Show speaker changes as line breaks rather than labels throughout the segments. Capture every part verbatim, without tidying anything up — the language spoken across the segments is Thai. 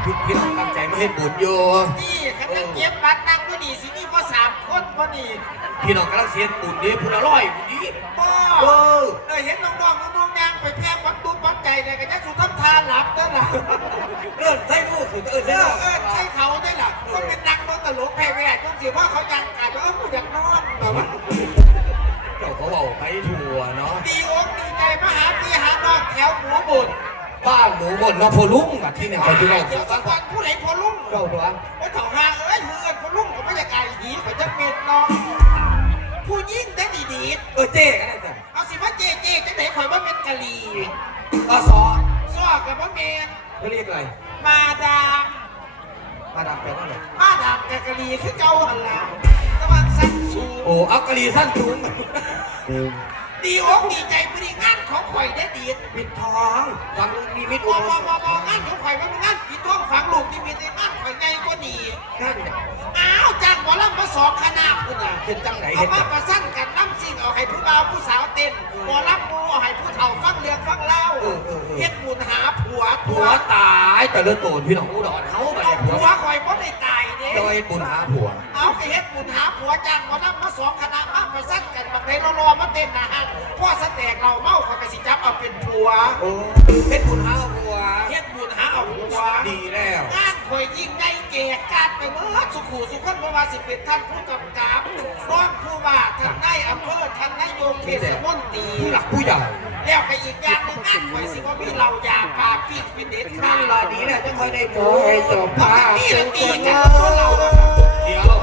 พี่พี่น้องตั้งใจมาเฮ็ดบุญอยู่
นี่ขันนั่งเก็บบัตรนั่งก็ดีสินี่ก็สามคนก็ดี
พี่น้องกำลังเสียบุญดีพูดอร่อยบุญดี
ป้อเออเห็นน้องๆน้องๆย่างไปแพร่บัตรตุ้บัตรใจเนี่ยก็จะสุดทำทานหลับได้ล่ะ
เออใช่ผู้สุดเออใช่
เออใช่เขาได้ล่ะก็เป็นนักนตลกแพ้แพ้จนเสียว่าเขายังอาจจะเออผู้อยากนอนแบบว่า
เจ้าเขาเอาไปทัวเนาะ
ดีอกดีใจมาหาพี่หาน้องแถวหมูบุญ
บ้านหมูบนเนาะพอลุงแบบที่เนี่ยคอยดูแล
เดี๋ยวสักวันผู้ใดพอลุง
เจ้าตัว
ไอ้เถ่าหาเอ้ยเฮือนพอลุงเขาไม่อยากไอ้หีเขาจะเม็ดน้องผู้ยิ่งได้ดีดี
เออเจ๊ก็ได้จ้ะ
เอาสิว่าเจ๊เจ๊จะไหนคอยว่าเป็นกะลี
ก็ซอ
ซ้อกับว่าเมน
เขาเรียกอะไร
มาดาม
มาดามแปลว่าอะไร
มาดามแต่กะลีคือเก่าหันแล้วตะวันสั้นสูง
โอ้เอากะลีสั้นสูง
ดีอกดีใจบริงานของข่อยได้ดี
ปิดทองฟังมีมิตร
บอบอบอบงานของข่อยมันงานปิดทองฝังลูกนี่มีแต่งานข่อยไงก็ดี
นั่น
อ้าวจ้างหมอลำมาสองคณะคุณน่ะ
เป็นจังไหน
เอามาประสั้นกันน้ำสิ่งเอาให้ผู้บ่าวผู้สาวเต้นหมอลำมูเอาให้ผู้เฒ่าฟังเรื่องฟังเล่าเฮ็ดบุญหาผัว
ผัวตายแต่เลือดโตนพี่น้องอุดรเขาแบบ
ผัวข่อยบ่ได้ตายเด้
โดยบุญหาผัว
เอาไปเฮ็ดบุญหาผัวจ้างหมอลำมาสองคณะมาประสั้นกันบางทีรอๆมาเต้นนะฮะพ่อสแตกเราเมาข่อยก็สิจับเอาเป็นผัว
เฮ็ดบุญหาผัว
เฮ็ดบุญหาเอาผัว
ดีแล้ว
งานข่อยยิ่งใหญ่แก่การไปเมื่อสุขุสุขคนบ่ว่าสิเป็นท่านผู้กำกับรองผู้ว่าท่านนายอำเภอท่านนายกเทศมนตรี
ผู้หลักผู้ใหญ่
แล้วก็อีกอย่างนึงงานข่อยสิว่ามีเรายาปลาปิ้งเป็นเด็ดขาด
รอดีแหละจะคอยได้ผัว
ให้จบปานี่ละตีกันเรา
เดี๋ยว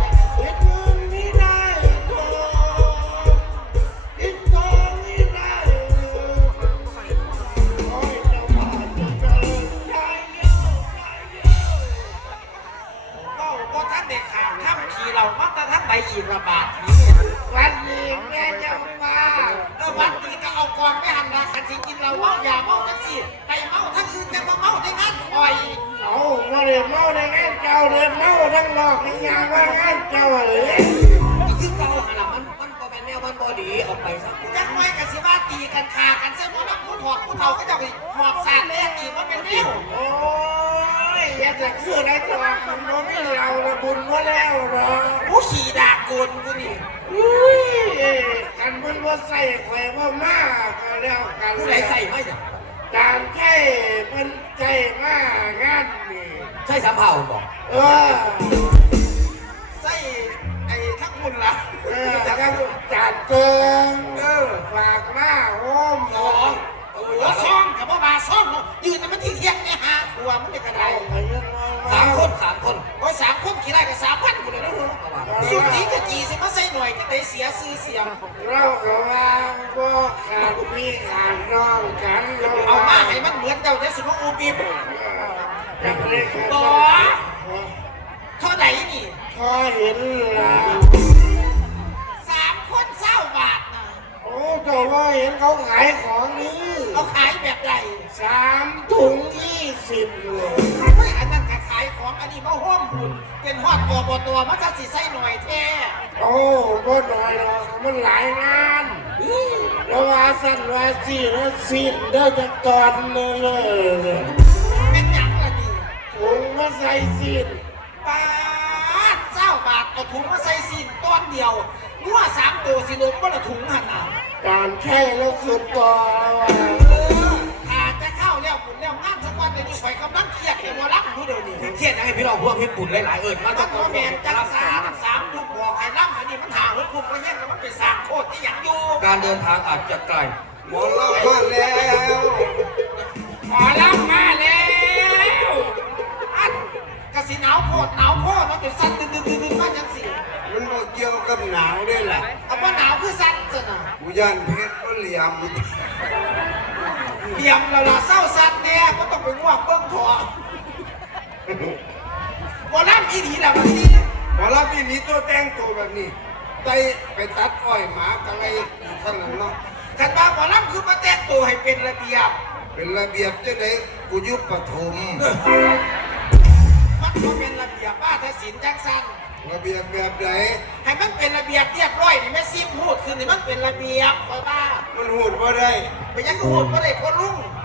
เรามาตะทักไปอีกระบาดนี้วันนี้แม่เจ้ามาเออวันนี้ก็เอากองไม่หันนะขันสิกินเราเมาอย่าเมาจังสิไปเมาทั้งอื่นจะมาเมาได้งานคอย
เอามาเรียนเมาได้งานเจ้าเรียนเมาทั้งหลอกทั้งยาว่างานเจ้าเลย
คือเจ้าหาละมันมันพอเป็นแนวมันบอดีออกไปสัก
จังไว้กันสิว่าตีกันคากันเส้นว่านักผู้ถอดผู้เฒ่าก็จะไปหอบสารเล่นตีมันเป็นเดี่ยว
โอ้ยอย่าจะคือในตัวมันบ่มีเราละบุญว่าแล้วเนาะ
ผู้ขี่ด่าโกนกูนี่
อุ้ยกันมันว่าใส่ไข่ว่ามากก็แล้วกัน
ผู้ใดใส่ไม่จ้ะ
การใช้มันใจมากงานนี่
ใช่สามเผ่าบอก
เออ
ใส่ไอ้ทักมุนละ
เออแต่ก็จัดเกินเออฝากมาโอ้ม
สองโอ้ซ่องกับว่ามาซ่องยืนมันที่เที่ยงเนี่ยฮะหัวมันจะกระได
สามคนสามคน
โอ้ยสามคนขี่ได้กับสามพันกูเลยนะสุดที่กะจีสิมาใส่หน่อยจะได้เสียซื้อเสียง
เราก็ว่าบ่ขาดพี่ขาดน้องกัน
เอามาให้มันเหมือนเจ้าจะสุภาพอูปีบต่อเท่าไหร่นี่
พอเห็นแล้ว
สามคนเศร้าบาทนะ
โอ้เจ้าว่าเห็นเขาขายของนี่
เขาขายแบบไร
สามถุงยี่สิบเลย
ไม่อันนั้นขายของอันนี้มาห้อมบุญเป็นหอดตัวบตัวมันจะสิใส่หน่อยแท้
โอ้บ่หน่อยหรอกมันหลายงานแล้วว่าสั้นว่าสี่แล้วสิ้นเด้อจะตอนเลย
เป็นอย่างละนี่
ถุงมาใส่สิ้น
บาทเจ้าบาทเอาถุงมาใส่สิ้นต้นเดียวงัวสามตัวสิลงก็ละถุงหันหนา
การใช่แล้วคือต่อ
อาจจะเข้าแล้วบุญแล้วงานสักวันเดี๋ยวนี้ข่อยกำลังเครียดหัวรักดูเดี๋ยวนี้
เครียดให้พี่เราพวกพี่ปุ่นหลายๆเอิญมา
จากตัวแมนจังสามสามทุกบอกให้ร่ำอันนี้มันหาหัวคุมก็แย่งแล้วมันเป็นสามโคตรที่อย่างอยู่
การเดินทางอาจจะไกล
หมอลำมาแล้ว
หมอลำมาแล้วอันกระสีหนาวโคตรหนาวโคตรมันเป็นสั้นดึงดึงดึงดึงมาจังสิ
มันบ่เกี่ยวกับหนาวด้วยแหละ
เอาว่าหนาวคือสั้นจ้ะนะ
กูยันเพชรก็เหลี่ยม
เหลี่ยมเราละเศร้าสั้นเนี่ยก็ต้องไปง่วงเบิ้งถอหมอลำอีหลีแหละมันนี่
หมอลำอีหลีตัวแต่งตัวแบบนี้ไปไปตัดอ้อยหมาอะไรท่านนั้นเนาะ
กันว่าหมอลำคือมาแต่งตัวให้เป็นระเบียบ
เป็นระเบียบจะได้กูยุบปฐม
มันก็เป็นระเบียบบ้าทศิลป์จังสัน
ระเบียบแบบไหน
ให้มันเป็นระเบียบเรียบร้อยนี่แม่ซิมหูดคือนี่มันเป็นระเบียบเพราะว่า
มันหูดว่าได้
ไปยังก็หูดว่าได้คนลุง
ก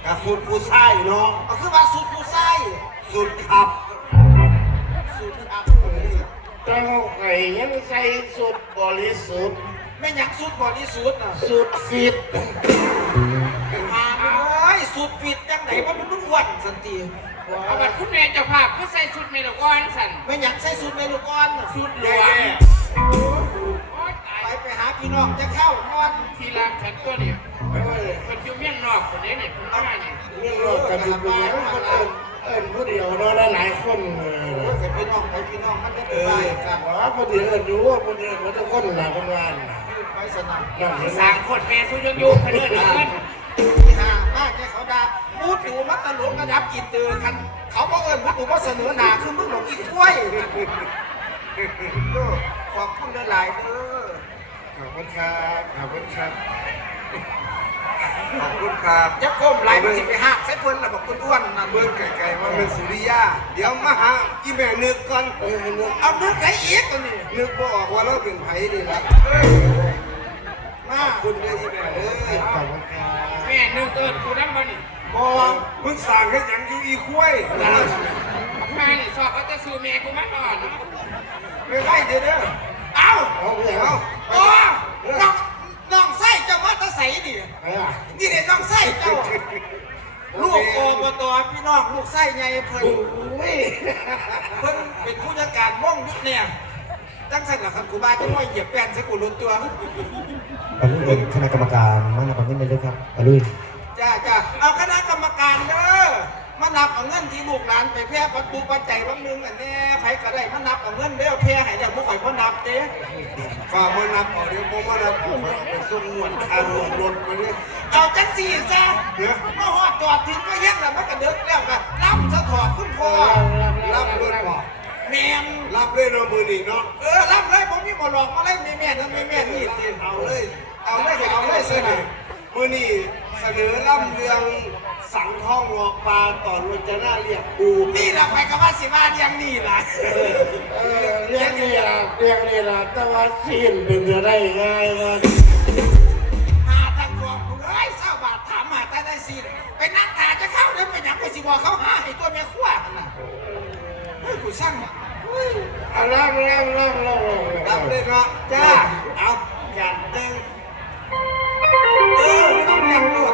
กับสุดผู้ชายเนาะ
เอาคือว่าสุดผู้ใส่
สุดขับ
สุดครับ
เจ้าไข่ยังใส่สุดบริสุทธิ์
แม่ยังสุดบอดี้สุดน่ะ
สุดฟิต
มาเอ้ยสุดฟิตจังไหนว่ามันอ้วนสันติ
เอาบัตรคุณแม่เจ้าภาพก็ใส่ชุดเมลก้อนสัน
แม่ยังใส่สุดในลูกอ่อนน่ะสุดหล
แย่
วง
โอ๊ยตาย
ไปไปหาพี่น้องจะเข้าก่อน
ทีละขันตัวเนี่ย
ๆเอ้ย
คนอยู่เมียนนอกคนนี้เนี่ยคุณป้าเนี่ย
เรื่องโลกกันดูเป็นยังมันเอิญเอิญผู้เดียวเนาะหลายๆคนเลย
โอ้ยไปพี่น้องไปพี่น้องมันจะ
เอ
ไป
อ
ไปกัน
อ๋อผู้เดียวเอิญรู้ว่าผู้เดียวมันจะคนหนาคนวานน่ะ
ไปสนาม
นั่นเห็นไหม
สร้างคนแม่สุยงยุคนเดินเอาเงิน
ที่ห่างมากแค่เขาด่าพูดถูมัตตลุกระดับกินเตือคันเขาบอกเอิญพูดถูว่าเสนอหนาคือมึงหลงอีกกล้วยเออขอบคุณหลายๆเออ
ขอบคุณครับขอบคุณครับ
ขอบคุณครับยักษ์ก้มไหลมันสิไปหักใส่เพิ่นแล้วบอกคุณอ้วนนั่น
เบิ่งไกลๆว่าเป็นสุริยาเดี๋ยวมาหาอีแม่นึกก่อนเออนึก
เอานึกไหนอีกตัวนี้
นึกบ่ออกว่าเราเป็นไผนี่ล่ะ
มา
คุณเด้ออีแม่เอ้ยขอบคุณครับ
แม่นึกเอิญกูนั่งมานี่
บอมึงสั่งให้หยังอยู่อีคุ้ยนะ
มานี่สอบเขาจะซื้อแม่กูมาก่อนเนาะ
ไม่ไหวเด้อเด้อเอา
เอาไปเอา
โอ้น้องน้องไส้เจ้ามาแตะใสนี่
ไปอ่ะ
นี่เด็น้องไส้เจ้าลูกอบตพี่น้องลูกไส้ไงเพิ่น
โอ้ย
เพิ่นเป็นผู้จัดการม่องยุคเนี่ยจังสันหลักคันกูบาจะไม่เหยียบแป้นใส่กูรุนตัว
อันนี้เป็นคณะกรรมการมานับเงินเลยครับอลุย
จ้าจ้าเอาคณะกรรมการเด้อมานับเอาเงินที่ลูกหลานไปแพร่ปัจจุปัจจัยบางนึงอันแน่ไผก็ได้มานับเอาเงินเด้อแพร่ให้เดี๋ยวพวกข่อยพ่อนับเด้
ฝากมานับเอาเดี๋ยวผมมานับเอาไปส่งมวลทางลงรถไปเลย
เอาจังสี่ซะมาหอดจอดถึงก็ยังแล้วมันก็เดึกแล้วก็รับสะถอดคุณพ่อ
รับรถบอก
แมน
รับเลยเนาะมือนี่เนาะ
เออรับเลยผมมีบ่หลอกมาเลยแม่แม่นั่นแม่แม่นี่ติ
เอาเลย
เอาเลยก็เอาเลยเสนอ
มือนี่เสนอล่ำเรืองสังท่องหลอกปลาต่อรจนาเรียกครู
นี่เราไปกับว่าสิว่าเรียงนี่ล่ะ
เออเรียกนี่ล่ะเรียกนี่ล่ะแต่ว่าสิ้นเป็นจะได้ง่ายมัน
หาทางตัวมึงเอ้ยเศร้าบาทถามมาแต่ได้สิไปนั่งทาจะเข้าเด้อไปหยังไปสิบอกเขาหาให้ตัวแม่ขั้วนั่นน่ะเฮ้ยกูช่างอ่ะเฮ้ย
เอาล่างล่างล่างล่าง
รับเลยเนาะจ้าเอาจัดเต็งเออเอาเรียงด้วย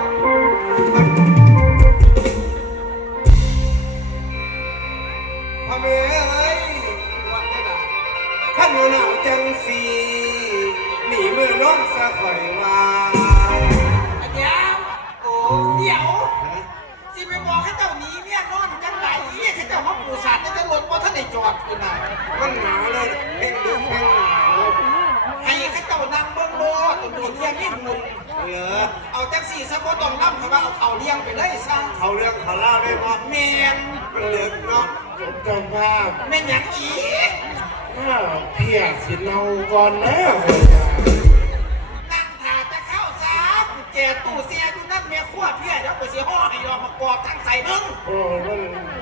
พ่อแม่เอ้ย
วันนี้ล่ะ
ข้าหนาวจังสีหนีเมื่อน้องสะข่อยว่า
อันเดียวโอ้เดี๋ยวสิไปบอกให้เจ้าหนีเมียนอนจังไหนให้เจ้ามาปูสาดจะรถบ่ทันได้จอดคุณน่ะ
มันหนาวเลยเพ่งดึกเพ่งหนาว
ให้เขาเจ้านั่งเบิ่งโลดตำรวจเรียกนี่หุ่น
เหลือ
เอาแท็กซี่ซะบ่ต้องนำเขาว่าเอาเขาเลี้ยงไปเลยซะ
เขาเรื่องเขาเล่าได้มั้ย
แม่น
มันเหลือเนาะจบจำภาพ
แม่นหยังอีก
อ้าวเพียสิเนาก่อนนะ
นั่งถ่าจะเข้าซะกุญแจตู้เสียอยู่นั่นแม่ขั้วเพี้ยเดี๋ยวไปสิห่อให้รอมากอบทั้งใส่มึง
โอ้มัน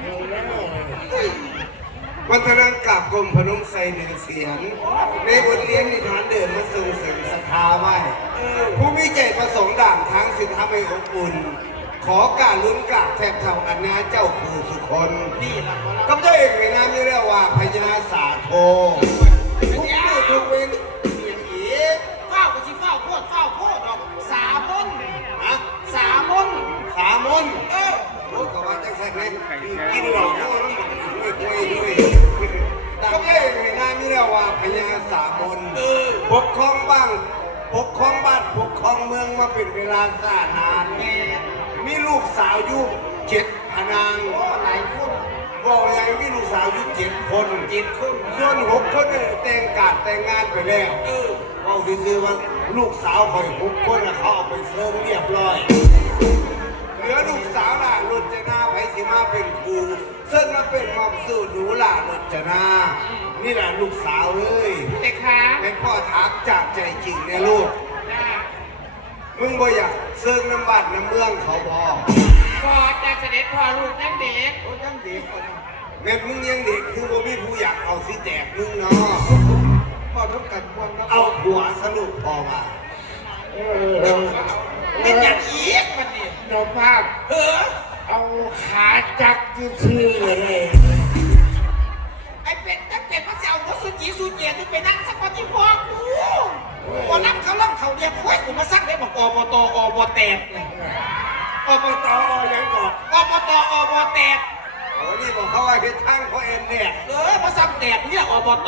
มันแสดงกลับกรมพนมไซเหนือเสียงในบทเรียนนิทานเดินมาส่งเสริมศรัทธาไว้ผู้มีใจประสงค์ด่างทางสินทำให้อบอุ่น ขอการลุ้นกลับแทบเท่าอนาเจ้าปู่สุคน
นี่ล่ะบ่ล่ะ
กับเจ้าเอกในนามนี้เรียกว่าพญาสาโททุกเมื่อทุกเว้นเสียงอีก
เฝ้าก็สิเฝ้าโพดเฝ้าโพดดอกสามมน
นะ
สามมน
สามน
เออ
โอ้ก็ว่าจังสันไงกินเหล้าก็ต้องด้วยด้วยด้วยกับเจ้าเอกในนามนี้เรียกว่าพญาสามน
เออ
ปกครองบ้างปกครองบ้านปกครองเมืองมาเป็นเวลาสานาน
แม่น
มีลูกสาวอยุเจ็ดพนาง
โอ้หลายคน
บอกอย่างมีลูกสาวอยุเจ็ดคน
เจ็ดคน
ส่วนหกคนเนี่ยแต่งการแต่งงานไปแล้ว
เออ
เอาคือว่าลูกสาวคอยหกคนน่ะเขาเอาไปเซิร์ฟเรียบร้อยเหลือลูกสาวล่ะรจนาไผสิมาเป็นครูเซิร์ฟมาเป็นมอมสูตรหนูล่ะรจนา นี่แหละลูกสาวเลย
เด็กขา
เป็นพ่อถามจากใจจริงเนี่ยลูก
จ้า
มึงบ่อยากเซิร์ฟน้ำบัดน้ำเมืองเขาบอก
พอจากเสด็จพ่อลูกนั่งเด็ก
โอ้ยังเด็กกว่านะ
แม่มึงยังเด็กคือบ่มีผู้อยากเอาสิแจกมึงเนาะ
พ่อต้องกันมวนนะ
เอาหัวสรุปพอมา
เป็นอย่างอีกมันนี่
น
จ้าภาพเออเอาขาจักชื่อเลยไอ้เป็ดตั้งเป็ดมาเจ้าก็สุจีสุเจียที่ไปนั่งสักวันที่พ่อกูพอนั่งเขาล่ำเขาเรียกคุยกูมาสักได้บอกอบตอบแตกอบตยังก่อนอบตอบแตก
โอ้นี่บอกเขาว่าเฮ็ดทางเขาเอ็นเนี่ย
เออมาสักแตกเนี่ยอบต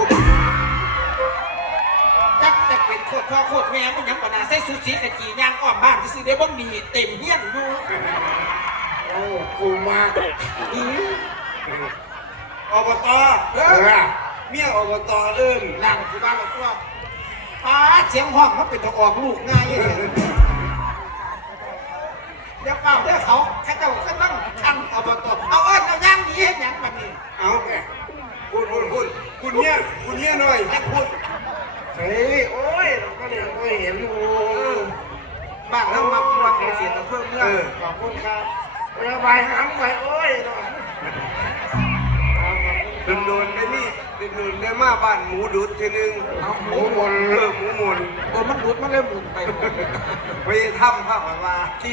จักแต่เป็นโคตรพ่อโคตรแม่มันยังปนาใส่สุจีกะจีย่างอ้อมบ้านที่ซื้อได้บ้างมีเต็มเฮี้ยนอยู่โอ้กูมาอี
อบตเออเมียอบตเอิ้น
นั่งที่บ้านเราตัวป้าเสียงห้องมันเป็นตัวออกลูกง่ายเลยเดี๋ยวเปล่าเดี๋ยวเขาข้าเจ้าก็นั่งทันอบตเอาเอิ้นเอาย่างนี้เห็นอย่างแบบนี้
เอาพูดพูดพูดคุณเนี่ยคุณเนี่ยหน่อยพูด
เฮ้ยโอ้ยเราก็เลยไม่เห็นโอ้บ้านเรามาตัวเสียแต่เพิ่มเมื่อขอบคุณครับระบายหางไปโอ้ย
โดนโดนได้นี่โดนได้มาบ้านหมูดุดทีนึง
เอาหมูหมด
เออหมูหมน
เออมันหลุดมันเริ่มหลุดไป
ไปทำภาพมา
ที่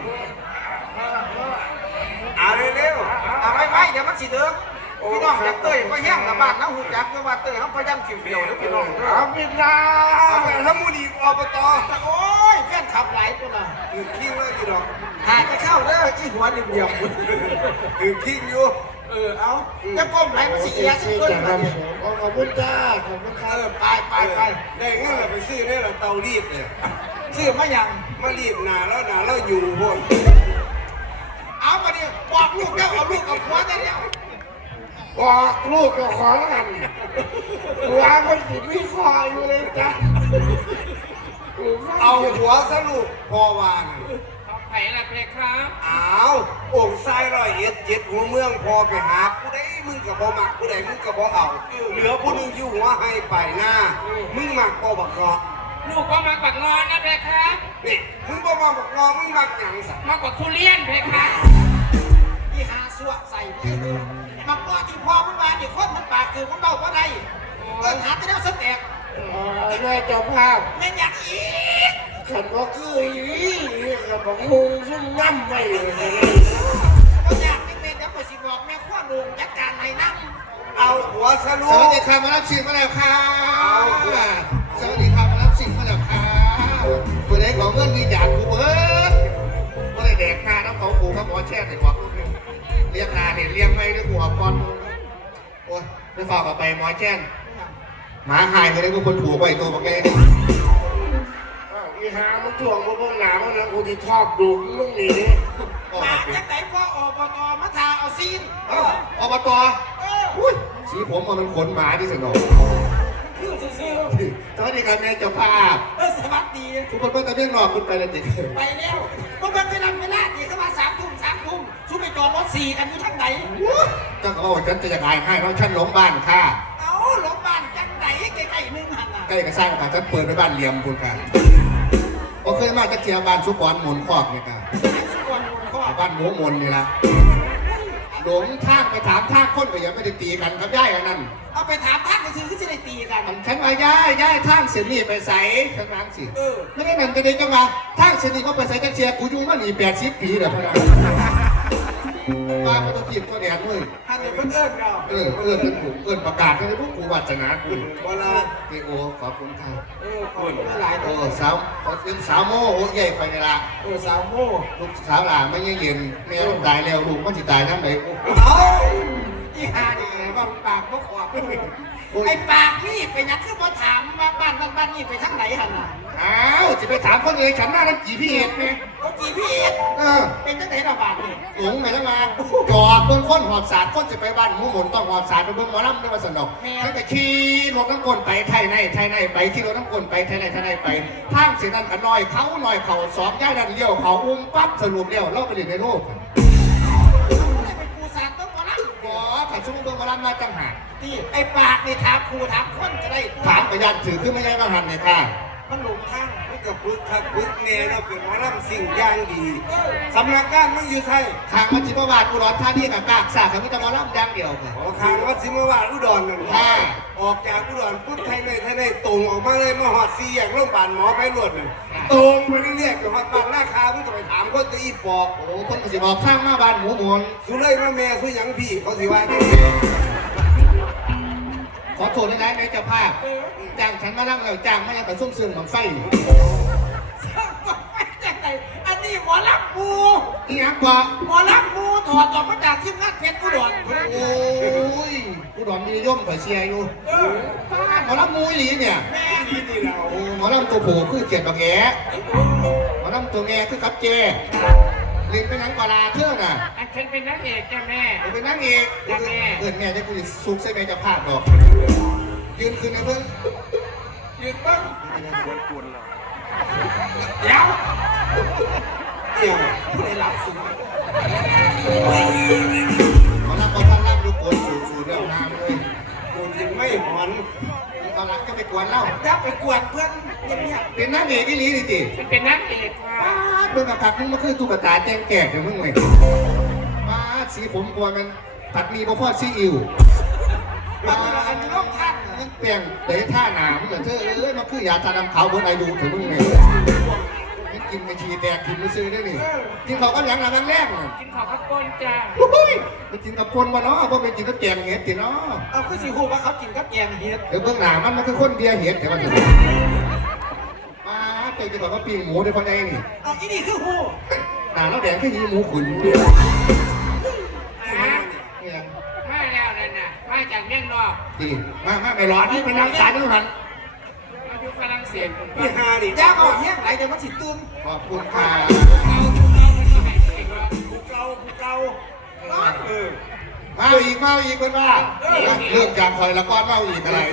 เอาเร็ว
เอาไว้ไว้เดี๋ยวมันสิเด้อพี่น้องจะเตยก็แห้งละบ้านนะหูจักก็ว่าเตยเขาพยายามขิวเดียวนะพี่น้องเอาพี่นา
เอาไปทั้งมูดีอบต
โอ้ยแฟนขับหลายตัวละ
คือคิงเลยอยู่ดอก
หาจะเข้าเด้อที่หัวเดียว
คือคิงอยู่
เออเอาจะก้มไหลมันสิเอียสิเกินมาเนี่ย
ขอบคุณจ้าขอบคุณค
เอ
รับ
อไปไปไป
ได้เงินเราไปซื้อได้เราเตารีดเนี่ย
ซื้อมาอย่าง
มารีดหนาแล้วหนาแล้วอยู่พวก
เอามาดิบอกลูกเจ้าเอาลูกเอาผัวได้แล้ว
บอกลูกก็ขอกันหัวมันสิพี่คออยู่เลยจ้ะเอาหัวสรุปพอวาง
ไผ่ละเพครับ
อ้าวองค์ทรายร้อยเอ็ดเจ็ดหัวเมืองพอไปหาผู้ใดมึงกับบ่มักผู้ใดมึงกับบ่เอาเหลือผู้หนึงอยู่หัวให้ไปหน้ามึงมักบ่บักเกาะ
ลูกก็มาปักงอนนะเพครับ
นี่มึงบ่มาบักเกาะมึงมักหยังสัก
มากกว่าทุเรียนเพครับ
ที่หาสวะใส่ไปเลยมันก็ที่พ่อมันมาเนี่ยคนมันปากคือมันเบาเพราะใดเอิ้นหาจะได้สแตก
แม่เจ้าภาพ
แม่นอยากอีก
ขันว่าคืออีกับบักมุงซุ่มน้ำไปเลย
ก็อยากเป็นเดี๋ยวไปสิบอกแม่ข้อลุงจัดการให้นั่ง
เอาหัวสรุ
ส
ป
วัสดีครับมารับสิทธิ์มาแล้วครับสวัสดีครับมารับสิทธิ์มาแล้วครับผู้ใดของเงินมีจากกูเบิร์ดผู้ใดแดกค่าน้ำของกูครับหมอแช่ในบอกเรียกนาเนี่ยเรียกไม่ด้วยกูออกก่อนโอ้ยไม่ฝากกับไปหมอแช่หมาหายไปเลยกูคนถูกไปตัวบอกแกนี่
อีหามันถ่วงมาเบื้องหน้ามันนะกูที่ชอบดูมึงนี่
มาจากไหนพ่ออบตมาทาเอาซีน
อบตอุ้ยสีผมมันขนหมาที่สนอง
คือซื่อ
สวัสดีครับแม่เจ้าภาพ
เออสวัสดี
ทุกคนเพิ่งจะเรียกรอคุณไปแล้วจิ
ไปแล้วพวกมันไปนำเวลาดีเข้ามาสามทุ่มสามทุ่มชุบไปจอดรถสี่กันอยู่ทั้งไหน
ก็เขาบอกฉันจะยังไงให้เพราะฉันล้มบ้านค่ะ
เอาหลงบ้านจังไหนใกล้ๆนึงหันน่ะ
ใกล้กับสร้างมาฉันเปิดไปบ้านเหลี่ยมคุณค่ะผมเคยมาจากเชียร์บ้านสุกรหมุนคอกนี่ค่ะ
ไอ้สุวรรณพ่อ
บ้านหมูมนนี่ละหลงทางไปถามทางคนก็ยังไม่ได้ตีกันครับย่ายอันนั้น
เอาไปถามท่านก็คือก็จะได้ตีกัน
ฉันว่าย่ายย่ายทางเสียนี่ไปใส่ฉันร้างสิ
เออ
ไม่ได้นั่นก็ได้จังว่าทางเสียนี่เขาไปใส่จักเชียร์กูอยู่มาหนีแปดสิบปีแล้วพะนะมาประตูทีมก็แดงเลย
ท่านเดี๋ยวเพิ่นเอิ้นเรา
เออเออเป็นกูเอินประกาศให้พวกกูวัฒนากู
เวลา
พี่โอขอบคุณครับ
เออขอบคุณหลายๆ
โอ้
ตัว
สาวเป็นสาวโม่โอ้ใหญ่ไปนี่ละ
เออสาวโม่
ลูกสาวหลานไม่ยังเย็นแมวตายแล้วลูกมันสิตายน้ำไหน
เอาอีหานี่ว่าปากบ่ขวบไอ้ปากนี่ไปยักคือบ่ถามว่าบ้านบ้านบ้านนี่ไปทางไหนหั่นน่ะ
อ้าวจะไปถามคนอื่นฉันหน้าน้ำกี่พี่เอ็ดไหม
โอ้กี่พี่เอ็ด
เออ
เป็นจังไหนดอกบาทนี่
หลงไหนทั้งมาจอดเบื้องค้นหอบสารค้นจะไปบ้านหมูหมุนต้องหอบสารไปเบื้องหมอลำด้วยมาสนอกให้แต่ขี่รถน้ำกลไปไทยในไทยในไปขี่รถน้ำกลไปไทยในไทยในไปทางเสียนั่นกันน้อยเขาหน่อยเขาสองย่ายดันเลี้ยวเขาอุ้มปั๊บสรุปเลี้ยวเล่าไปเรียนในโลก
ได้ไปปูสาดต้องบ่ล่ะ
บอถ้าชุ่มเบื้องหมอลำมาจังหาก
นี่ไอ้ปากนี่ถามครูถามคนจะได้
ถามประยันถือขึ้นไม่ใช่มาหันเลยค่ะ
มันหลงทาง
มันกับพึกทักพึกเนี่ยเราเป็นหมอลำสิ่งอย่างดีสำนักงานมึงอยู่ไทย
ทางมัชฌิมบาทกุรอนท่าที่กับกากสากกับมิตรหมอลำอย่างเดียวค่ะ
ขอทางวัดสิมาวาดอุดรนั่น
ค่ะ
ออกจากอุดรปุ๊บไทยเลยไทยเลยตรงออกมาเลยมาหอดซีอย่างโรงพยาบาลหมอไปรวดเลยตรงไปเรื่อยๆไปหอดบ้านราคามึงจะไปถามคนตีปอก
โอ้คนก็สิบอกข้างมาบ้านหมูหมุน
สุเลยมาแม่สุยังพี่เขาสิว่าที่
ขอโทษนะนายเจ้าภาพจ้างฉันมาล่ำแล้วจ้างมายังไปซุ่มซึมของไส้
อันนี้หมอลำมู
อีหยังกว่า
หมอลำมูถอดออกมาจากทีมงานเพชรอุดร
โอ้ยอุดรมีย่อมข่อยเชียร์อยู่หมอลำมูอีหลีเนี่ย
แม่
ที่นี่เรา
โอ้หมอลำตัวโผคือเกียรติบักแง่หมอลำตัวแง่คือกับเจเล่นเป็นหนังกว่าลาเทื่อน่ะ
อันฉันเป็นนักเอกจ้ะแม่
เป็นนางเอก
จ้ะแม่
เกิดแม่จะกูจะซุกใส่แม่จะพลาดดอกยืนคืนในเพิ่ง
ยืนบ้าง
เดี๋ยว
เอี่ยว
ผู้ใดรับสูง
หมอลำเอาท่านลำดูโกนสูสูเรื่องน้ำเลย
กูจะไม่หอน
ตอนรักก็ไปกวนเล่า
ยับไปกวนเพื่อนยังเนี่ย
เป็นนางเอกอีหลีนี่จิ
ฉันเป็นนักเอกค่ะ
ป้าดเบิ่งกระถักมึงมาคือตุ๊กตาแจงแจกเดี๋ยวมึงเลยป้าดสีผมกลัวมันผัดมีบ่พอซีอิ๊วป้าดอันนี้ต้องท่านยังเปลี่ยนเตะท่าหนามเหมือนเธอเอ้ยมาคือยาตาดำขาวบนไอดูถึงมึงเลยมันกินไปทีแดกกินไม่ซื้อได้นี่กินเขาก็ยังหลังแรกน่ะ
กินข้าวข้าวก้นจ้ะ
ไปกินกับปนมาเนาะเพราะไปกินกับแกงเห็ดติเนาะ
เอาคือสิฮู้ว่าเขากินกับแกงเห็ด
เดี๋ยวเบื้องหน้ามันมันคือคนเบียร์เห็ดแต่ว่าจะมาเตยจะบอกว่าปีงหมูในพอใจนี่
เอาอีนี่คือฮู้
หน้าเราแดงแค่ยีหมูขุน
นะ
นี่ยัง
มาแล้วนั่นน่ะมาจากเมืองนอก
ดีมามาไปร้อนนี่เป็นน้ำตาลด้วยหัน
มาอยู่ฝรั่งเศส
พี่ฮาดิ
ย่าเอาเฮี้ยงไหนเดี๋ยวมันสิตื่น
ขอบคุณค่ะ
กูเกากูเกาเออ
มาอีกมาอีกคนว่าเริ่มจากคอยละก้อนมาอีกอะไร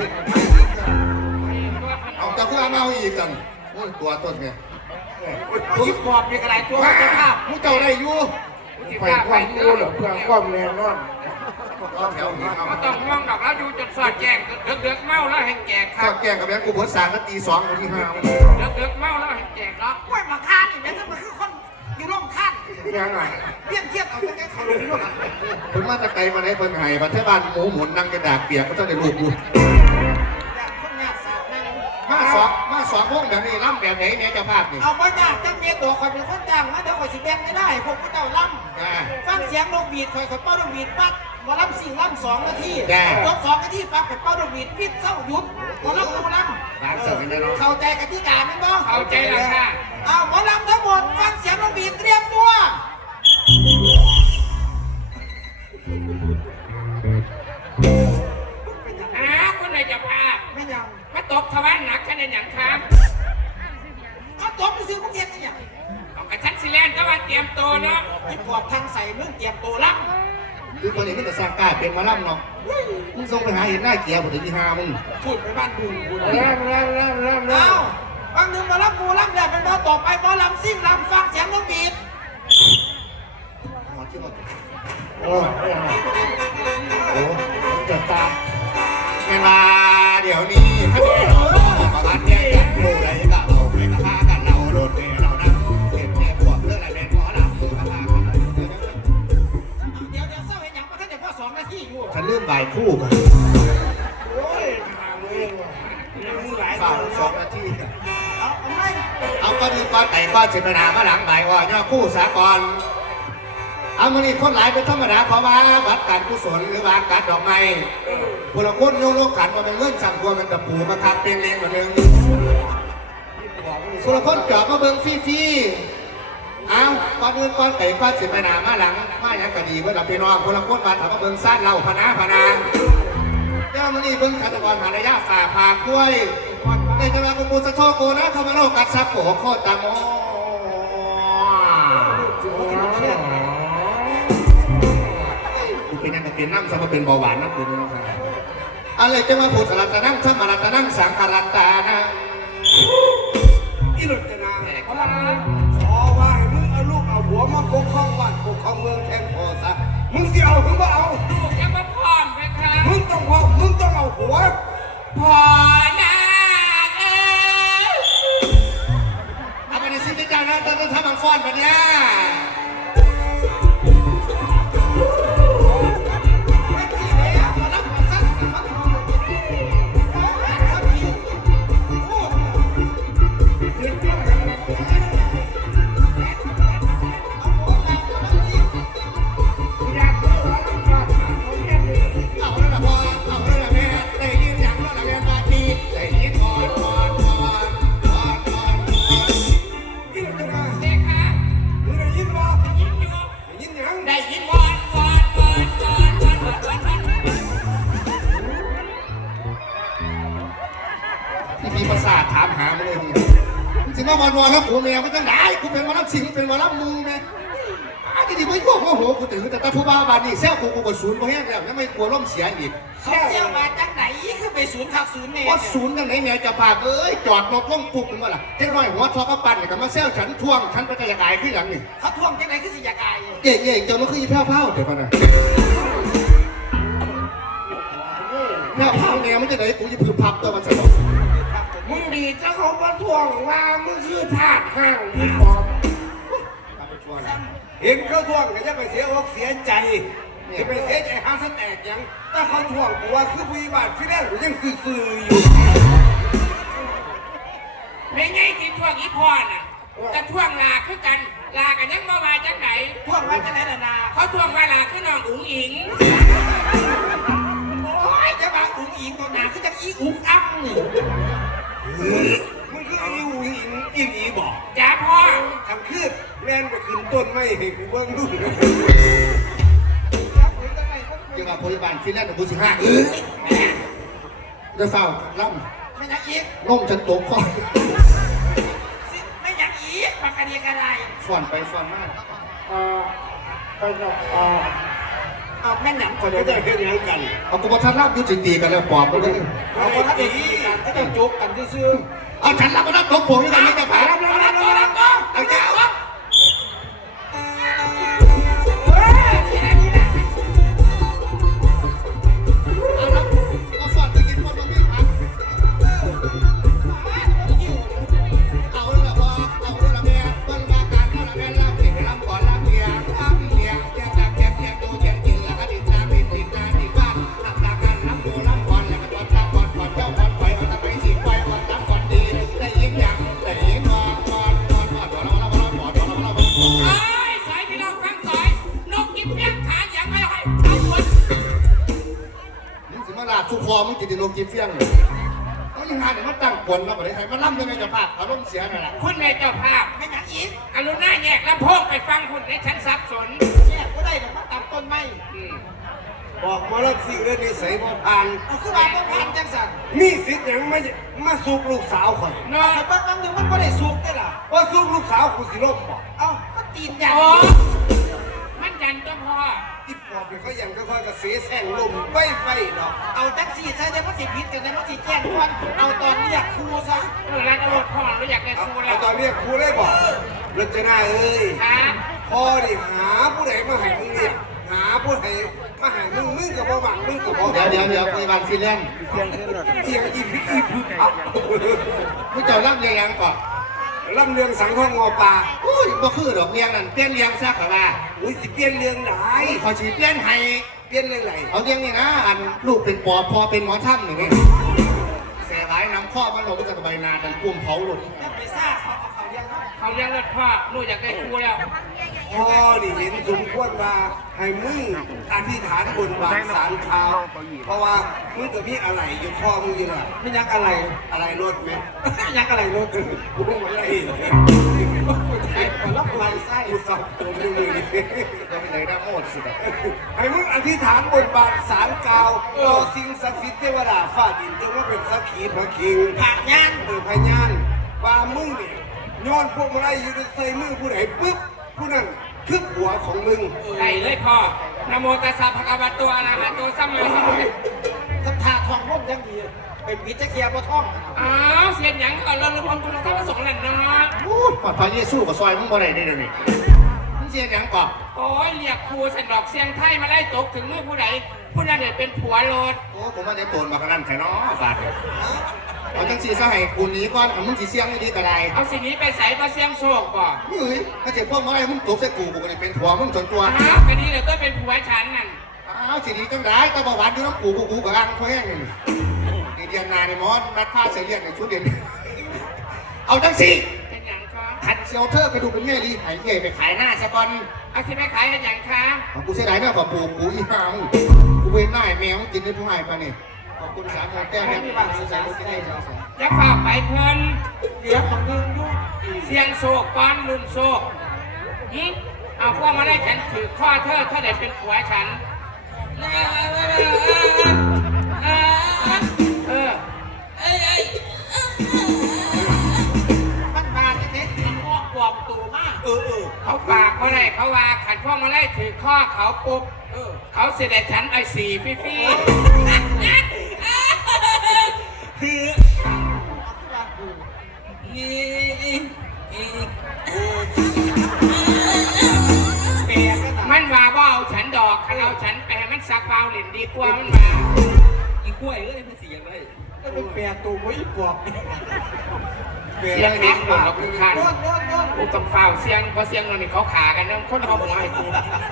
เอาแต่คือมาอีกกันโอ้ยตัวต้นเนี่ย
ยิบกรอบมีกระไรตัวเจ้าภาพ
ผู้เจ้าได้อยู่
ไปความรู้หรือเพื่อความแน่นอน
ก็แถวนี้เอา
ก็ต้องห่วงดอกแล้วอยู่จนสอดแจ้งเดือดๆเมาแล้วแห่งแจกค
ข้า
รั
ว
บ
แกงกับแบงกูเบิร์ดสามนาทีสองนาทีห้า
เดือดๆเมาแล้วแห่งแจกเนาะ
กล้วยมาคานนี่แม่จะมันคือคนอยู่ร่องคัน
ยังไง
เพี้ยนเทียบเอาตั้งแต่เขาลงร่อง
เพิ่นมาจากไกลมาไหนเพิ่นไห้ประเทศบ้านหมูหมุนนั่งกระดาษเปียกก็ต้องได้ลูกอยู่
อย่างคนงานสาวนั่ง
มาสองมาสองวงแบบนี้ล่ำแบบไหนเนี่ยเจ้าภาพนี่
เอาไม่ยากจังเมียตัวคอยเป็นคนจ้างมาเดี๋ยวคอยสิแบ่งไม่ได้พวกผู้เจ้าล่
อ่า
ำฟังเสียงนกบีดคอยคอยเป้านกบีดปั๊บมาล่ำสิ่งล่ำสองนาที
แน่
ยกสองนาทีปั๊บคอยเป้านกบีดปิดเศร้าหยุดมาล่ำดูล่
ร้านเสริมกันได้เนาะ
ำเข้าใจกติกาไหมบ้าง
เอาใจละค่ะ
เอาหมอลำทั้งหมดฟังเสียงนกบีดเตรียมตัว
หาคนไหนจะพา
ไม่ยัง
มาตบทวันหนักฉันในอย่างครับ
เอาจบไปซื้อพวกเทียนนี่อย่าง
เอากระชันสิแลนก็ว่าเตรียมตัวเนาะ
ยิบกรอบทางใส่เรื่องเตรียมตัวล่
คือคนนี้นี่ก็สร้างกล้าเป็นมาล่ำเนาะมึงส่งไปหาเห็นหน้าเกียร์ผมถึงที่ห้ามึง
ำพูดไปบ้านบุญบุญ
เริ่มเริ่มเริ่มเริ่มเริ่
เอา
ม
บางหนึ่งมาล่ำบูล่ำแล้วเป็นหมอต่อไปหมอลำซิ่งลำฟังเสียงนกบีด
หมอชื่อว่า
โอ้โหจะตาม
เวลาเดี๋ยวนี้ถ้ามีเราประมาณแยกกันผู้ใดก็เอาไปกระทากันเราโดนเมียเรานะเก็บเมียบวกเรื่องอะไรเป็นหมอลำกระทากัน
เดี๋ยวเดี๋ยวเศร้าเห็นอย่างประเทศเดี๋ยวพ่อสองนาทีอยู่
ฉันเริ่มบ่ายคู่กัน
โอ้ยหาเลยว่ะมึงหลาย
ฝ่า
สาว
สองนาที
เอาเอาไม่
เอาก็ดีก่อนแต่ก่อนสิบนามาหลังบ่ายว่าย่อคู่สากลเอามานี่คนหลายเป็นธรรมดาเพราะว่าบัตรการกุศลหรือวางการดอกไม้พลคนโยกโลกขันมาเป็นเงื่อนสั่งตัวมันตะปูมาคัดเป็นเลงมาหนึ่งพลคนจอบมาเบิ่งฟรีๆเอาก่อนอื่นก่อนแต่ก่อนสิบนามาหลังมาอย่างก็ดีเพื่อนเราพี่น้องพลคนมาถามมาเบิ่งซ่านเล่าพนาพนาเจ้ามานี่เบิ่งฆาตกรหาระยะฝ่าผ่ากล้วยในจังหวัดกุมูสะโชโกนะธรรมโลกัสซับโขโคตามอกูเป็นยังไงเป็นน้ำซะมาเป็นเบาหวานนะคุณนะครับอะไรจะมาพูดสลับตะนั่งสมารัตนั่งสังคารัตตานะ
อีหลุดจะนาขอว่าให้มึงเอาลูกเอาหัวมาปกครองบ้านปกครองเมืองแทนพ่อซะมึงสิเอาหรือไม่เอา
ลูกจะมาพร้อมไหมครับ
มึงต้องเอามึงต้องเอาหัว
พอนาเอ้ย
เอาไปในสิ่งที่เจ้านั้นต้องทำมันฟ้อนแบบนี้
ไม่ที่แล้วมาล่ำมาสั้นมาทำ
ตัวแมวมันจะไหนกูเป็นมารับสิงเป็นมารับมึงไงอ้าที่ดีไม่ยุ่งโอ้โหกูตื่นแต่ตาผู้บ้าบานนี่เซลกูกูกดศูนย์มาแห้งแล้วแล้วไม่กลัวล่มเสียอีก
เขาเที่ยวมาจากไหนคือไปศูนย์ขับศูนย์เนี่ย
ว่าศูนย์กันไหนแมวจะพาเอ้ยจอดรถล่มปุ๊บมึงมาล่ะเจ้าน้อยหัวทอกระปั่นกับมาเซลฉันท่วงฉันไปกระยากายขึ้นหลังนี่
เขาท่วงจากไหนคือสิยากาย
เย่เย่เจ้ามันคือยี่แพ้วเผาเดี๋ยวก่อนนะแพ้วเผาแนวมันจะไหนกูจะพืนพับตัวมันจะบอก
มึงดีจะเขามาทวงว่ามึงคือพลาดห้างมึงปอบ
เห็นเขาท่วงก็จะไปเสียอกเสียใจจะไปเสียใจหาสแตกยังถ้าเขาท่วงกูว่าคือผู้บาทที่แรกกูยังซื่อๆอยู่
ไม่ไงที่ทวงอีพอน่ะจะทวงลาคือกันลากันยังมามาจากไหน
ท่วงมาจากไหนน่ะนา
เขาทวงว่าลาคือน้องอุ๋งอิง
โอ้ยจะมาอุ้งอิงตัวหนาคือจะอีอุ้งอ้ำนี่
มึงคืออีหูอินอินอีบอก
จ้าพ่อ
ทำคืบแล่นไปขึ้นต้นไม้ให้กูเบิ่งดู
เกี่ยวกับพยาบาลฟินแลนด์ของบูสิห้าจะเฝ้าล่
ไม่อยากอีก
ำล่มฉันตกคอ
ไม่อยากอีกปากกาเดียกอะไร
ฟอนไปฟอนมา
เออไปเนาะเออ
เอาแม่หนัง
เขาจะได้เห็นยังกัน
เอากูมาทันรับยุติตีกันแล้วปอบไปเลย
เอาคนที่ดีกันก็ต้องจุกกันที่ซื้อ
เอาฉันรับมารับตกผมด้วยกันไม่จะผ่าน
รับรับรับรับรับ
เอาเจ้า
เฮ้ยที่ไหนนี่นะ
เอาละเอาฟอนไปกินฟอนตรงนี้ผ่านเอาละพอเอาละแม่ต้นมาการเอาละแม่รับเก็บรับก่อนรับเมียรับเมียแจกแจกแจกดูแจกกินแล้วก็ติดตามติดติดตามติดบ้านรับตาการรับโบรับก่อนแล้วก็ตอนรับก่อนก่อนเจ้าก่อนไปเอาตะไปสีไฟก่อนรับก่อนดีได้ยินอย่างได้ยินก่อนก่อนก่อนก่อนก่อนก่อนก่อนก่อนก่อนก่อนก่อน
เอ้ยสายพี่น้องฟังสายนกกินเพี้ยงขาอย่างไม่ให้เอาหมด
มึงสิมาลาสุคอมึงจิตติโลกินเฟี้ยงเลยเขายังหาเนี่ยมาตั้งกลแล้วบ่ได้ใครมาล่ำยังไงจะภาพอารมณ์เสียนั่นแหละ
คุณในเจ้าภาพ
ไม่อยากอีก
อรุณาแยกลำโพงไปฟังคุณในชั้นสับสน
เนี่ยก็ได้แต่มาตัดต้นไม้
อืม
บอกมาแล้วสิ่งเรื่องนิสัยพ่อพาน
เอาคือว่าพ่อพันจังสัน
มีสิทธิ์หยังมามาสูบลูกสาวข่อย
เนาะ
แต่บางครั้งหนึ่งมันไม่ได้สุกได้ล่ะ
ว่าสูบลูกสาวกูสิลบบอก
เอาก็ตีนยัน
โอ้มันยันก็พอ
อีปอบเนี่ยเขายังก็ค่อยกระเสียแสงลมไม่ไปดอก
เอาแท็กซี่ใช้ได้มันสิผิดกันได้มันสิแจ้งความเอาตอนเรียกครูซะ
เออแล้วจะรถพ่อเราอยากได้
เอา
ครูแล้
เอา
ว
ตอนเรียกครูเลยบอกรจนาเอ้ย
ค่ะ
พ่อดิหาผู้ใดมาให้มึงเนี่ยหาผู้ใดมาให้มึงมึงกับพ่อหวังมึงกับพ่อ
เดี๋ยวเดี๋ยวเดี๋ยวพยาบาลฟินแลนด์
เอียงอีพีอีพีเอา
มึงเจ้าล่ำเลียงก่อน
ลำเรืองสังข้องงอปลา
อุ้ยบ่คือดอกเลียงนั่นเปลี่ยนเลียงซะค่ะว่า
อุ้ยสิเปลี่ยนเรื่องไหน
ขอฉีดเปลี่ยนให้
เปลี่ยนเรื่องไหน
เอาเลียงนี่นะอันลูกเป็นปอบพอเป็นหมอถ้ำอย่างงี้เสียหลายน้ำข้อมันหลงจากใบนาดันปุ่มเผาหลุด
ไม่ไปซ่าเขาเอาเขาเรียกเขา
เขาเลี้ยงรถพ่อลูกอยากได้ครูแล้ว
พ่อนี่เห็นสมควรว่าให้มึงอธิษฐานบนบานสารคาวเพราะว่ามึงกับพี่อะไรอยู่พ่อมึงอยู่น่ะ
ไม่ยักอะไร
อะไรรถไหม
ยักอะไรรถ
กูไม่ไหวอะไร
ไอ้คนรับไรไส้
กูสับสนอยู่เลย
จะไปไหนได้โมดสุดอะ
ให้มึงอธิษฐานบนบานสารกาวต่อสิ่งศักดิ์สิทธิ์เทวดาฟ้าดินจงว่าเป็นสักขีพระคิง
ผ่านงาน
เออพญานว่ามึงเนี่ยย้อนพวกมาไล่อยู่ในใส่มือผู้ใดปุ๊บผู้นั้นคือหัวของมึง
ไก่เลยพ่อนโมตัสสะภะคะวะโตอะระหะโตสัมมาสัมพุทธัสสะ
ถ้าทาทองร่มยังดีไปปิดตะเกียบบ่ท่อง
อ้าวเสียงหยังก่อนเราลงความคุณธรรมประสงค์นั่นเนาะ
อู้ปอดพระเยซูกับซอยมึงบ่ได้ได้เดี๋ยวนี้มึงเสียหยังก่อน
โอ้ยเรียกครูสันดอกเสียงไทยมาไล่ตกถึงมือผู้ใดผู้นั้นเด็ดเป็นผัวโลด
โอ้ผมว่าจะโตนมาขนาดไหนเนาะบาดเลยเอาจังสีซะให้กูหนีก่อนเอามึงสิเสียงไม่ดีก็ได้
เอาสิ่งนี้ไปใส่มาเสียงโชคก่อน
เฮ้ยถ้าเจ็บพวกมาอะไรมึงตกใส่กูกูก็ได้เป็นผัวมึงจนตัว
อ้าวกันนี้เลยก็เป็นผัวฉันนั่น
อ้าวสิดีจังได้แต่บอกหวานอยู่น้ำกูกูกูกับอังเขาแห้งนี่นี่เดียนนาในมอสนัดผ้าเสียเรียนในชุดเดียนเอาจังสิ
เป็นหยังคะ
ขัดเซลเทอร์ไปดูเป็นไงดีไอ้เย่ไปขายหน้าซะก่อน
เอาสิไปขายกันหยังคะ
ของกูเสียดายเนาะกับปูกูอีห่ามึงกูเป็นหน้าแมวกินได้ผู้ให้ปะนี่ขอบคุณสามคนแก้วแก้วที่บ้านใส่รถที่ได้ใช่ไหม
ยักษ์ฝ่าไปเพลิน
เดี๋ยวของนึงยุ่ง
เสียงโศกก้อนลุนโศกหึเอาพวกมาได้ฉันถือข้อเธอเธอเด็ดเป็นผัวฉันเออ
มันมาที่เด็ก
โอ้
เออเออ
เขาปากเขาไรเขาว่าขันพวกมาไล่ถือข้อเขาปุ๊บเออเขาเสด็จฉันไอ้สี่พี่พี่คือมันว่าว่าเอาฉันดอกเอาฉันไปให้มันสักเบาเหรียญดีกว่ามันว่าอีกล้วยเอ้ยมันเสียงเลย
ก็เป็นแปรตัวไว้ปอบ
เสียงเด็กหมดแล้วกูคันกูต้องเฝ้าเสียงเพราะเสียงเราเนี่ยเขาขากันนะคนเขาบอกให้กู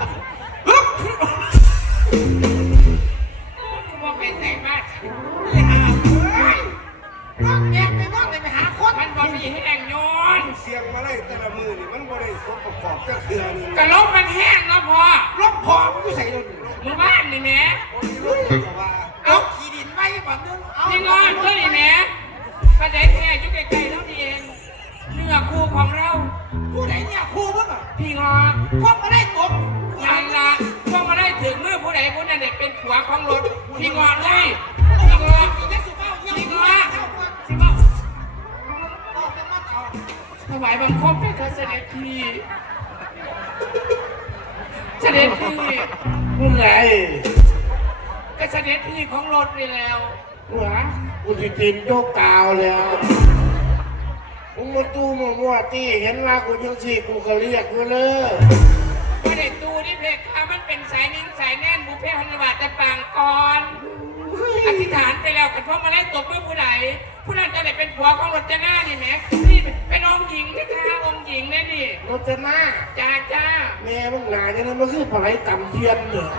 กูว่าเป็นแสงมากนี่ฮะเฮ้ยแยกไปนอกเลยไปหาคนมันบอกมีให้แองย้อน
เสียงมาไล่แต่ละมือนี่มันบ่ได้สมประกอบจะเคือนี่
กระลบมันแห้งแล้วพอ
ลบพอมันก็ใส่โดน
มึงบ้านนี่แม่
รู้สึกว่า
เอาขี้ดินไว้แบบนึงเอา
ที่งอนก็นี่แม่ประเด็นแค่ยุ่งไกลๆแล้วนี่เองเนื้อคู่ของเรา
ผู้ใดเนี่ยครูมึงอ่ะ
พี่งอ
พวกมาได้ตก
ยันละพวกมาได้ถึงเมื่อผู้ใดผู้นั้นเป็นผัวของรถพี่งอเลยพี่งอ
อีกแค่สุภาพยัง
พี่ง
ไม่
อ
เข้ามา
สิบอก
ออกจากบ้านเอา
ถวายบังคมเป็นเสด็จพี่เสด็จพี่
มึงไง
ก็เสด็จพี่ของรถนี่แล้วหัว
กูจะกินโยกกาวแล้วมึงมาตู้มามั่วตี้เห็นว่ากูยังสี่กูก็เรียกกูเลย
ไม่ได้ตูนี่เพคะมันเป็นสายนิ่งสายแน่นบุพเพพันวาแต่ปางก่อนอธิษฐานไปแล้วกันพวกมาไล่ตบเมื่อผู้ใดผู้นั้นจะได้เป็นผัวของรถจนานี่แหมนี่เป็นองค์หญิงนะคะองค์หญิงเนี่ยนี่
รถจะหน้า
จ้าจ้า
แม่มึงหนาจะนั้นมันคือปลาไหลต่ำเทียนเหรอ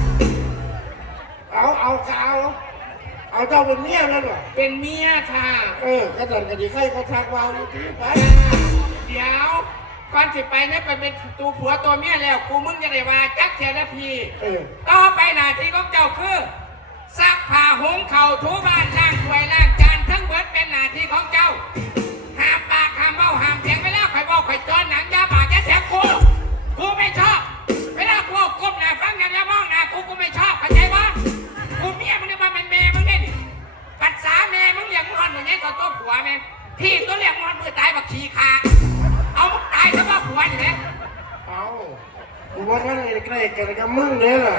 เอาเอากาวเอาเจ้าเป็นเมียนั่นหรอ
เป็นเมียค่ะ
เออกระดันกระดิใครก็ทักวาวอยู่ที่ไป
เดี๋ยวก่อนสิไปเนี่ยไปเป็นตัวผัวตัวเมียแล้วกูมึงจะได้ว่าจักเทียนพี
เออ
ต่อไปหน้าที่ของเจ้าคือซักผ้าหุงเข่าถูบ้านล้างถ้วยล้างจานทั้งเบิดเป็นหน้าที่ของเจ้าห้ามปากห้ามเบ้าห้ามเสียงเวลาใครบอกใครจอนหนังยาปากแกแทงกูกูไม่ชอบเวลากูก้มหน้าฟังกันยามองหน้ากูกูไม่ชอบเข้าใจปะกูเมียมึงเนี่ยมันเป็นแม่มึงเนี่ยปัดสาแม่มึงเลี้ยงมึงหอนเหมือนไงตัวตัวผัวแม่ที่ตัวเลี้ยงมึงหอนมือตายแบบขี้ขาเอามึงตายซะว่าผัวนี่แหละ
เอากูว่าท่านไอ้ใกล้กันกับมึงเลยล่ะ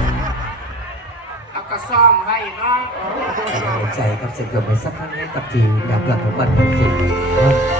เอากระซ่อมไว้เนาะ
ใจกับเสียงเกือบไปสักครั้งนี้กับทีมแบบหลักของบัตรเป็นสิ